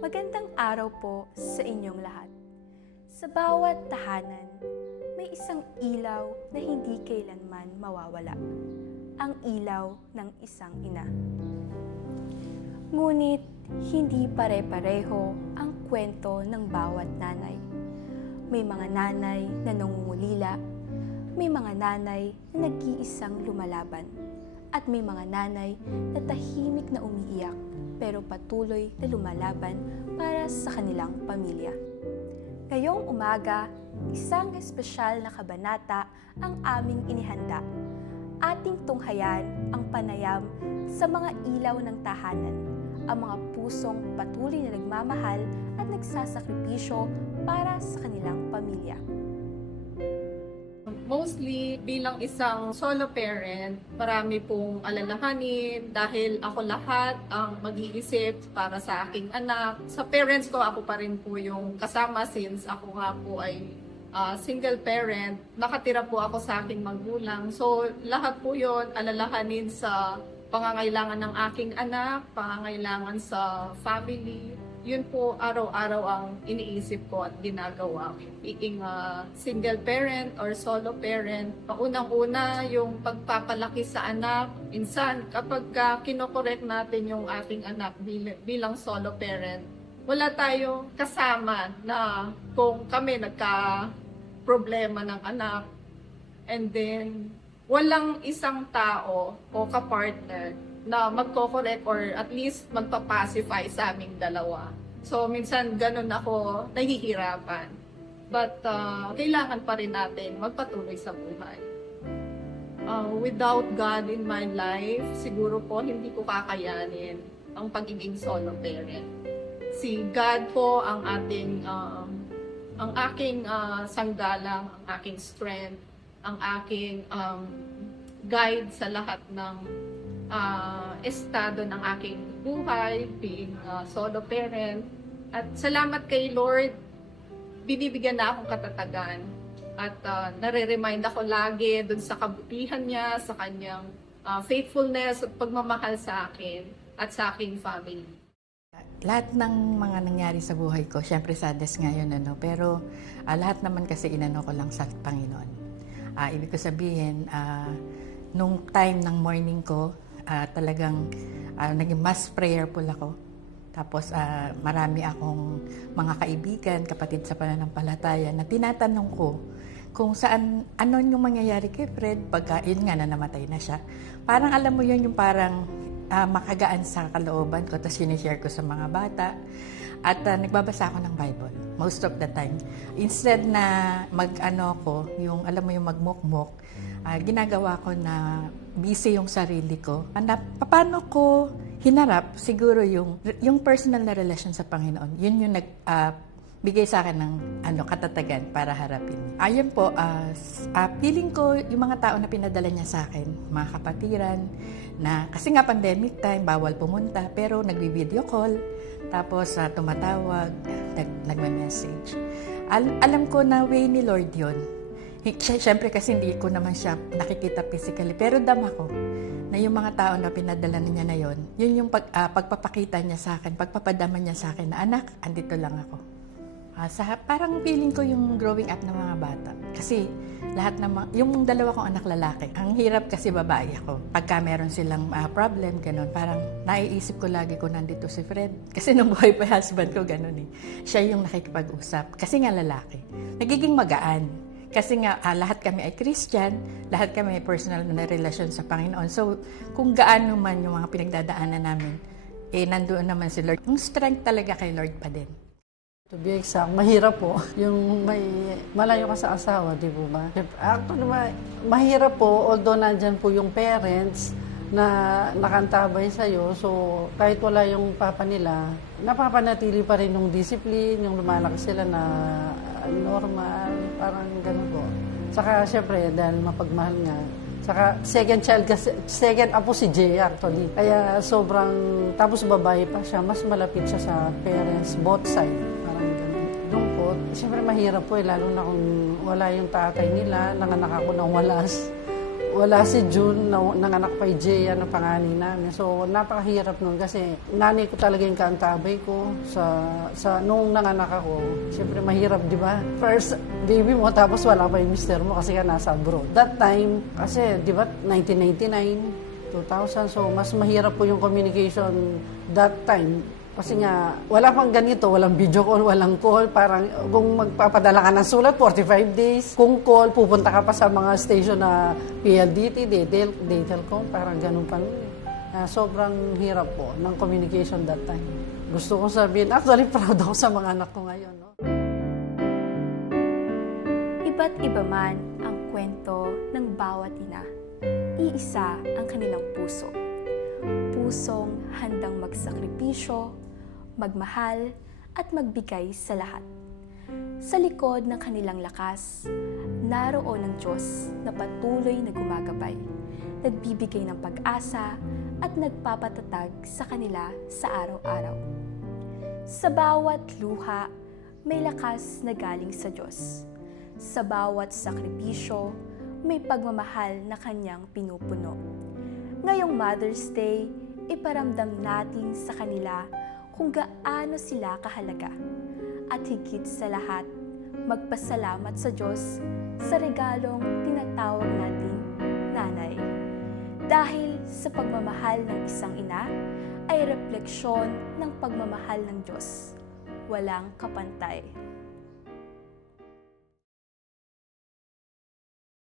Magandang araw po sa inyong lahat. Sa bawat tahanan, may isang ilaw na hindi kailanman mawawala. Ang ilaw ng isang ina. Ngunit hindi pare-pareho ang kwento ng bawat nanay. May mga nanay na nangungulila, may mga nanay na nag-iisang lumalaban, at may mga nanay na tahimik na umiiyak pero patuloy na lumalaban para sa kanilang pamilya. Ngayong umaga, isang espesyal na kabanata ang aming inihanda. Ating tunghayan ang panayam sa mga ilaw ng tahanan, ang mga pusong patuloy na nagmamahal at nagsasakripisyo para sa kanilang pamilya. Mostly bilang isang solo parent, marami pong alalahanin dahil ako lahat ang mag-iisip para sa aking anak. Sa parents ko, ako pa rin po yung kasama since ako nga po ay single parent. Nakatira po ako sa aking magulang. So lahat po yun alalahanin sa pangangailangan ng aking anak, pangangailangan sa family. Yun po araw-araw ang iniisip ko at ginagawa. Being single parent or solo parent, unang-una yung pagpapalaki sa anak. Minsan, kapag kinokorek natin yung ating anak bilang solo parent, wala tayong kasama na kung kami nagka-problema ng anak, and then walang isang tao o kapartner na magko-correct or at least magpa-pacify sa aming dalawa. So, minsan ganun ako nahihirapan. But kailangan pa rin natin magpatuloy sa buhay. Without God in my life, siguro po hindi ko kakayanin ang pagiging solo parent. Si God po ang aking sanggalang, ang aking strength, ang aking guide sa lahat ng estado ng aking buhay, being solo parent. At salamat kay Lord, binibigyan na akong katatagan. At nare-remind ako lagi dun sa kabutihan niya, sa kanyang faithfulness at pagmamahal sa akin at sa aking family. Lahat ng mga nangyari sa buhay ko, syempre sadness ngayon, pero lahat naman kasi inano ko lang sa Panginoon. Ibig ko sabihin, nung time ng morning ko, talagang naging mas prayerful ako. Tapos marami akong mga kaibigan, kapatid sa pananampalataya na tinatanong ko kung ano yung mangyayari kay Fred pagka yun nga na namatay na siya. Parang alam mo yun yung parang makagaan sa kalooban ko, tapos sinishare ko sa mga bata. At nagbabasa ako ng Bible most of the time. Instead na yung alam mo yung magmukmok, ginagawa ko na busy yung sarili ko. Paano ko hinarap siguro yung personal na relasyon sa Panginoon. Yun yung bigay sa akin ng katatagan para harapin. Ayun po, feeling ko yung mga tao na pinadala niya sa akin, mga kapatiran, na kasi nga pandemic time, bawal pumunta, pero nagbi-video call, tapos tumatawag, nagme-message. Alam ko na way ni Lord yun. Siyempre kasi hindi ko naman siya nakikita physically, pero dama ko na yung mga tao na pinadala niya na yun yung pagpapakita niya sa akin, pagpapadama niya sa akin na, anak, andito lang ako. Parang feeling ko yung growing up ng mga bata. Kasi lahat yung dalawa kong anak lalaki, ang hirap kasi babae ako. Pagka meron silang problem, ganun, parang naiisip ko lagi kung nandito si Fred. Kasi nung buhay pa husband ko, ganun eh. Siya yung nakikipag-usap. Kasi nga lalaki. Nagiging magaan. Kasi nga, lahat kami ay Christian, lahat kami may personal na relasyon sa Panginoon. So, kung gaano man yung mga pinagdadaanan namin, nandoon naman si Lord. Yung strength talaga kay Lord pa din. To be exact, mahirap po. Yung malayo ka sa asawa, di po ba? Actually, mahirap po, although nandyan po yung parents na nakantabay sa'yo. So, kahit wala yung papa nila, napapanatili pa rin yung discipline, yung lumalaki sila na normal, parang ganun po. Saka, syempre, dahil mapagmahal nga. Saka, second child kasi, second apo si Jay actually. Kaya sobrang, tapos babae pa siya, mas malapit siya sa parents, both side. Parang ganun. Lungkot. Syempre, mahirap po lalo na kung wala yung tatay nila, nanganak ako ng walas. wala si June, nanganak pa yung Jaya na panganay namin. So, napakahirap nun kasi nanay ko talaga yung kaantabay ko nung nanganak ako. Siyempre, mahirap, di ba? First baby mo, tapos wala pa yung mister mo kasi ka nasa abroad. That time, kasi, di ba, 1999, 2000, so mas mahirap po yung communication that time. Kasi nga, wala pang ganito, walang video call, walang call. Parang kung magpapadala ka ng sulat, 45 days. Kung call, pupunta ka pa sa mga station na PLDT, Datelcom, parang ganun pa nun. Sobrang hirap po ng communication that time. Gusto kong sabihin, actually proud ako sa mga anak ko ngayon. No? Iba't iba man ang kwento ng bawat ina, iisa ang kanilang puso. Pusong handang magsakripisyo, magmahal at magbigay sa lahat. Sa likod ng kanilang lakas, naroon ang Diyos na patuloy na gumagabay, nagbibigay ng pag-asa at nagpapatatag sa kanila sa araw-araw. Sa bawat luha, may lakas na galing sa Diyos. Sa bawat sakripisyo, may pagmamahal na kanyang pinupuno. Ngayong Mother's Day, iparamdam natin sa kanila kung gaano sila kahalaga. At higit sa lahat, magpasalamat sa Diyos sa regalong tinatawag nating nanay. Dahil sa pagmamahal ng isang ina ay refleksyon ng pagmamahal ng Diyos. Walang kapantay.